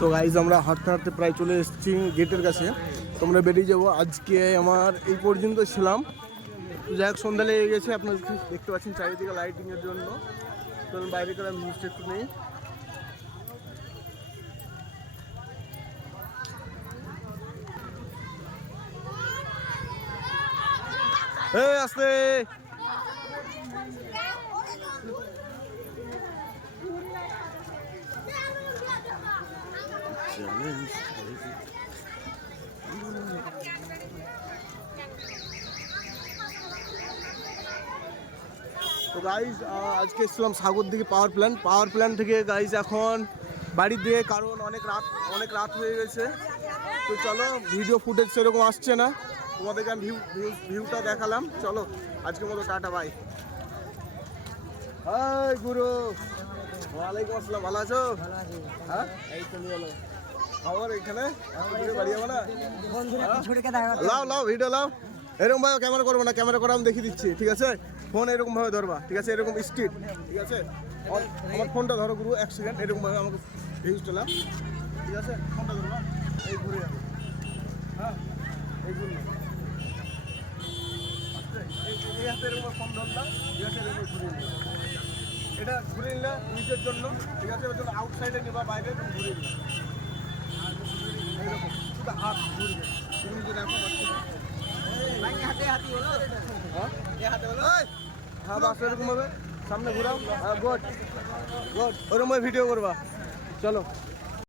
তো গাইজ আমরা হাঁটতে হাঁটতে প্রায় চলে এসেছি গেটের কাছে। তোমরা বেরিয়ে যাবো। আজকে আমার এই পর্যন্ত ছিলাম। যাই হোক সন্ধ্যা লেগে গেছে, আপনারা দেখতে পাচ্ছেন চারিদিকে লাইটিংয়ের জন্য। তো বাইরে করে আমি মিষ্টি একটু নেই। আসতে তো গাইজ আজকে এসেছিলাম সাগরদিঘি পাওয়ার প্ল্যান থেকে গাইজ এখন বাড়ির দিকে, কারণ অনেক রাত হয়ে গেছে। তো চলো, ভিডিও ফুটেজ সেরকম আসছে না, তোমাদেরকে আমি ভিউটা দেখালাম। চলো আজকের মতো টাটা, বাই। হাই গুরু, ওয়ালাইকুম আসসালাম, ভালো আছো? হ্যাঁ এই তো নিয়ে এলো আমার এখানে বাড়ি যাবো না। লাও ভিডিও লাও। এরকম ভাবে ক্যামেরা করবো না, ক্যামেরা করা আমি দেখিয়ে দিচ্ছি, ঠিক আছে? ফোন এরকম ভাবে ধরবা, ঠিক আছে? এরকম স্ট্রিট, ঠিক আছে? আমার ফোনটা ধরো গুরু, 1 সেকেন্ড। এরকম ভাবে আমাকে ভিউজটা লাও, ঠিক আছে? ফোনটা ধরবা, এই ঘুরে যাবে। হ্যাঁ এই ঘুরলো, এই হাতে এরকম ফোন ধরলাম, ঠিক আছে? এরকম ঘুরিয়ে নিলাম, এটা ঘুরে নিলে নিজের জন্য, ঠিক আছে? ওর জন্য আউটসাইডে নিবা, বাইরে ঘুরিয়ে নিলাম এইরকম, শুধু হাত ঘুরবে। তুমি যদি দেখো হ্যাঁ বাস এরকম হবে, সামনে ঘুরাও, গুড ওরকম ভিডিও করবা। চলো।